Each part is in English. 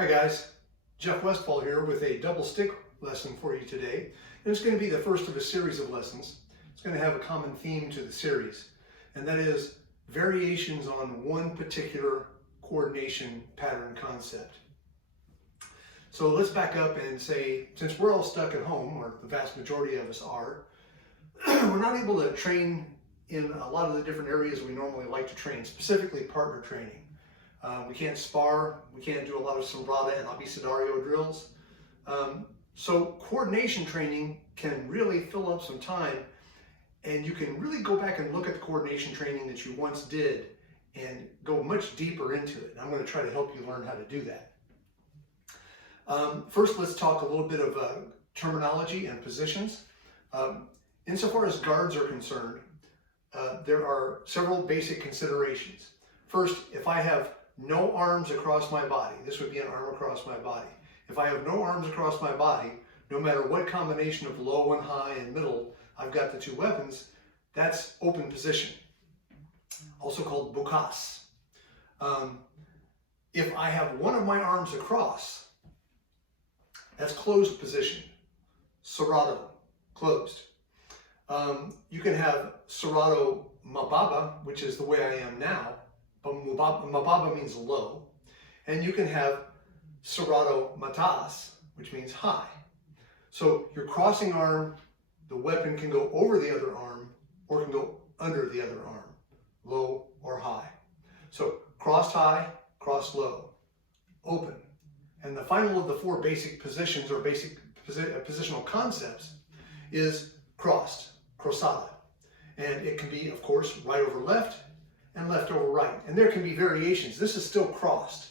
Hi guys, Jeff Westfall here with a double stick lesson for you today. And it's going to be the first of a series of lessons. It's going to have a common theme to the series, and that is variations on one particular coordination pattern concept. So let's back up and say, since we're all stuck at home, or the vast majority of us are, we're not able to train in a lot of the different areas we normally like to train, specifically partner training. We can't spar, we can't do a lot of Sombrada and Abecedario drills. So coordination training can really fill up some time, and you can really go back and look at the coordination training that you once did and go much deeper into it. And I'm going to try to help you learn how to do that. First, let's talk a little bit of terminology and positions. Insofar as guards are concerned, there are several basic considerations. First, if I have no arms across my body, this would be an arm across my body. If I have no arms across my body, no matter what combination of low and high and middle I've got the two weapons, that's open position, also called bukas. If I have one of my arms across, that's closed position, cerrado, closed. You can have cerrado mababa, which is the way I am now, but mababa means low. And you can have cerrado matas, which means high. So your crossing arm, the weapon can go over the other arm or can go under the other arm, low or high. So crossed high, crossed low, open. And the final of the four basic positions or basic positional concepts is crossed, cruzada. And it can be, of course, right over left and left over right. And there can be variations. This is still crossed,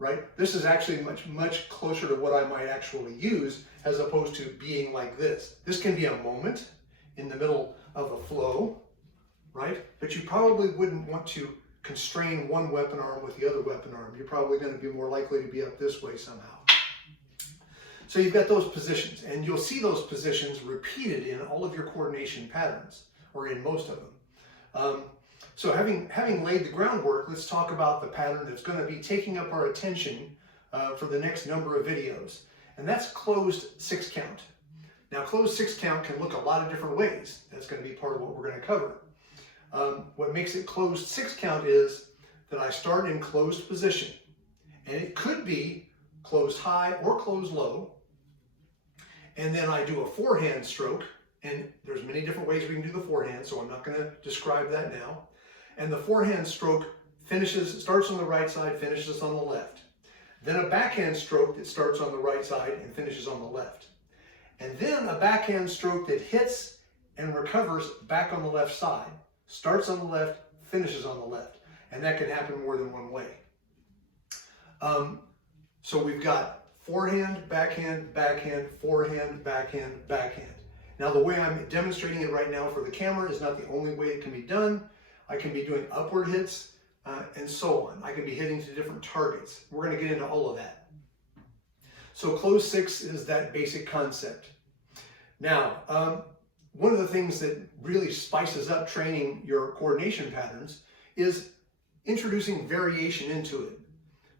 right? This is actually much closer to what I might actually use as opposed to being like this. This can be a moment in the middle of a flow, right? But you probably wouldn't want to constrain one weapon arm with the other weapon arm. You're probably going to be more likely to be up this way somehow. So you've got those positions, and you'll see those positions repeated in all of your coordination patterns, or in most of them. So having laid the groundwork, let's talk about the pattern that's going to be taking up our attention for the next number of videos, and that's closed six count. Now, closed six count can look a lot of different ways. That's going to be part of what we're going to cover. What makes it closed six count is that I start in closed position, and it could be closed high or closed low, and then I do a forehand stroke, and there's many different ways we can do the forehand, so I'm not going to describe that now. And the forehand stroke starts on the right side, finishes on the left. Then a backhand stroke that starts on the right side and finishes on the left. And then a backhand stroke that hits and recovers back on the left side, starts on the left, finishes on the left. And that can happen more than one way. So we've got forehand, backhand, backhand, forehand, backhand, backhand. Now, the way I'm demonstrating it right now for the camera is not the only way it can be done. I can be doing upward hits and so on. I can be hitting to different targets. We're going to get into all of that. So closed six is that basic concept. Now, one of the things that really spices up training your coordination patterns is introducing variation into it.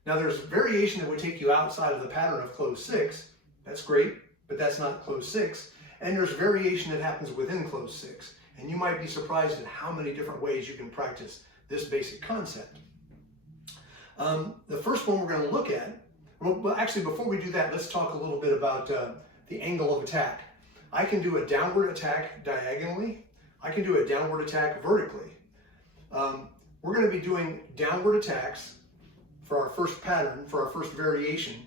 Now, there's variation that would take you outside of the pattern of closed six. That's great, but that's not closed six. And there's variation that happens within closed six. And you might be surprised at how many different ways you can practice this basic concept. The first one we're going to look at, well, actually, before we do that, let's talk a little bit about the angle of attack. I can do a downward attack diagonally. I can do a downward attack vertically. We're going to be doing downward attacks for our first pattern, for our first variation,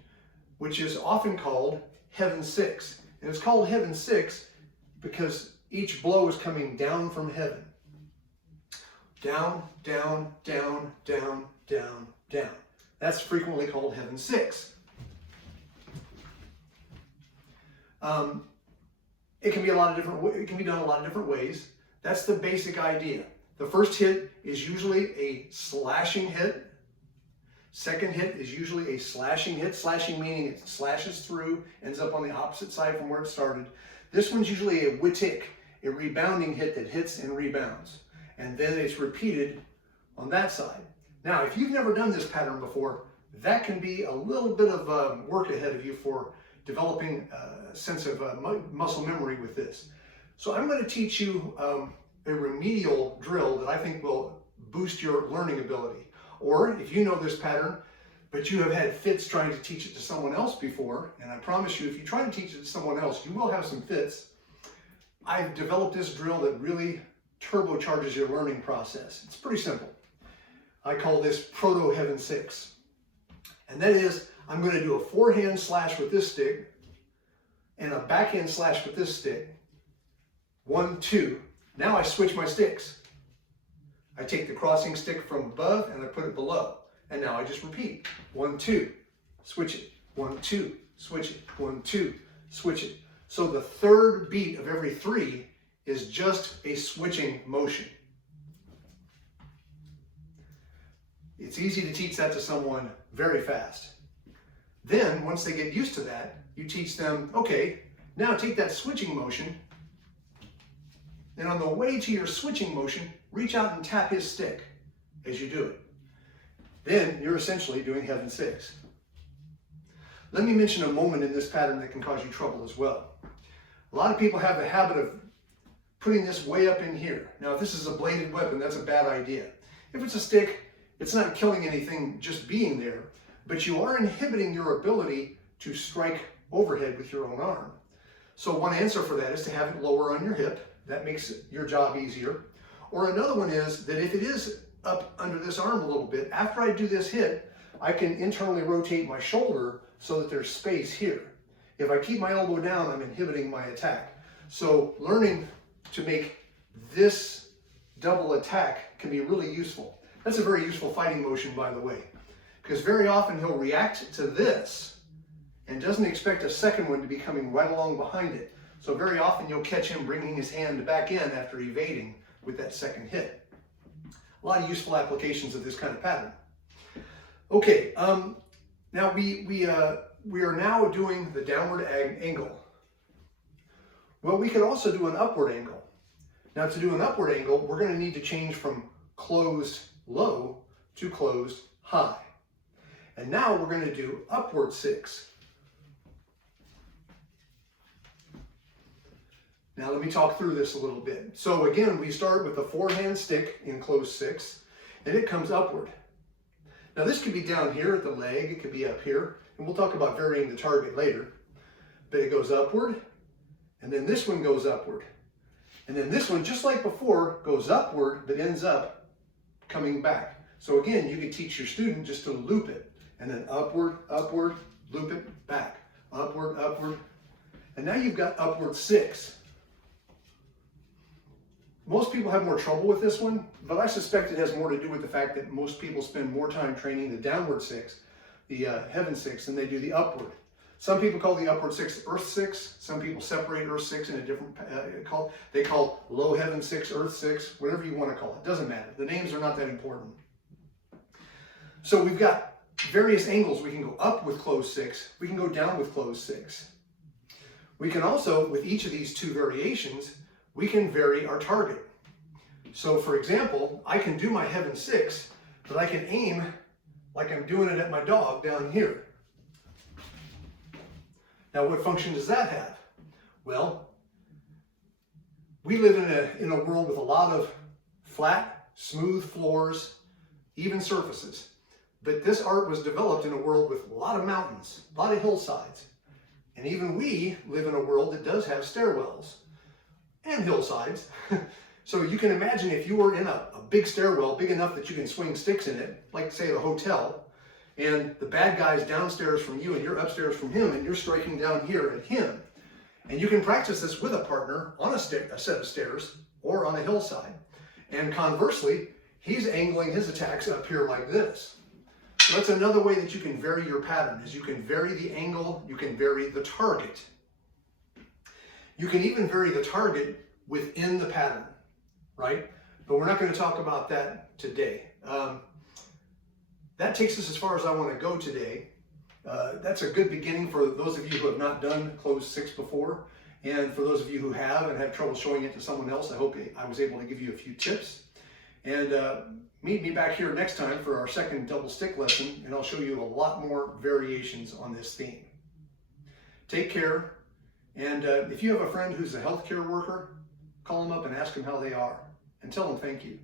which is often called Heaven Six. And it's called Heaven Six because each blow is coming down from heaven. Down, down, down, down, down, down. That's frequently called Heaven Six. It can be a lot of different. It can be done a lot of different ways. That's the basic idea. The first hit is usually a slashing hit. Second hit is usually a slashing hit. Slashing meaning it slashes through, ends up on the opposite side from where it started. This one's usually a witik, a rebounding hit that hits and rebounds. And then it's repeated on that side. Now, if you've never done this pattern before, that can be a little bit of work ahead of you for developing a sense of muscle memory with this. So I'm going to teach you a remedial drill that I think will boost your learning ability. Or if you know this pattern, but you have had fits trying to teach it to someone else before, and I promise you, if you try to teach it to someone else, you will have some fits. I've developed this drill that really turbocharges your learning process. It's pretty simple. I call this Proto Heaven 6. And that is, I'm going to do a forehand slash with this stick and a backhand slash with this stick. 1, 2. Now I switch my sticks. I take the crossing stick from above and I put it below. And now I just repeat. 1, 2, switch it. 1, 2, switch it. 1, 2, switch it. So the third beat of every 3 is just a switching motion. It's easy to teach that to someone very fast. Then, once they get used to that, you teach them, okay, now take that switching motion, and on the way to your switching motion, reach out and tap his stick as you do it. Then you're essentially doing Heaven 6. Let me mention a moment in this pattern that can cause you trouble as well. A lot of people have the habit of putting this way up in here. Now, if this is a bladed weapon, that's a bad idea. If it's a stick, it's not killing anything just being there, but you are inhibiting your ability to strike overhead with your own arm. So one answer for that is to have it lower on your hip. That makes your job easier. Or another one is that if it is up under this arm a little bit, after I do this hit, I can internally rotate my shoulder so that there's space here. If I keep my elbow down, I'm inhibiting my attack. So learning to make this double attack can be really useful. That's a very useful fighting motion, by the way, because very often he'll react to this and doesn't expect a second one to be coming right along behind it. So very often you'll catch him bringing his hand back in after evading with that second hit. A lot of useful applications of this kind of pattern. Okay, now we are now doing the downward angle. Well, we can also do an upward angle. Now to do an upward angle, we're going to need to change from closed low to closed high. And now we're going to do upward 6. Now let me talk through this a little bit. So again, we start with the forehand stick in closed 6, and it comes upward. Now this could be down here at the leg, it could be up here, and we'll talk about varying the target later. But it goes upward, and then this one goes upward. And then this one, just like before, goes upward, but ends up coming back. So again, you could teach your student just to loop it, and then upward, upward, loop it, back, upward, upward. And now you've got upward 6. Most people have more trouble with this one, but I suspect it has more to do with the fact that most people spend more time training the downward 6, the Heaven 6, than they do the upward. Some people call the upward 6 Earth 6. Some people separate Earth 6 in a different, they call low Heaven 6, Earth 6, whatever you want to call it. Doesn't matter. The names are not that important. So we've got various angles. We can go up with closed 6. We can go down with closed 6. We can also, with each of these 2 variations, we can vary our target. So for example, I can do my Heaven 6, but I can aim like I'm doing it at my dog down here. Now what function does that have? Well, we live in a world with a lot of flat, smooth floors, even surfaces. But this art was developed in a world with a lot of mountains, a lot of hillsides. And even we live in a world that does have stairwells and hillsides. So you can imagine if you were in a big stairwell, big enough that you can swing sticks in it, like say at a hotel, and the bad guy's downstairs from you and you're upstairs from him and you're striking down here at him. And you can practice this with a partner on a set of stairs or on a hillside. And conversely, he's angling his attacks up here like this. So that's another way that you can vary your pattern, is you can vary the angle, you can vary the target. You can even vary the target within the pattern, right? But we're not going to talk about that today. That takes us as far as I want to go today. That's a good beginning for those of you who have not done closed 6 before. And for those of you who have and have trouble showing it to someone else, I hope I was able to give you a few tips. And meet me back here next time for our second double stick lesson, and I'll show you a lot more variations on this theme. Take care, and if you have a friend who's a healthcare worker, call them up and ask them how they are, and tell them thank you.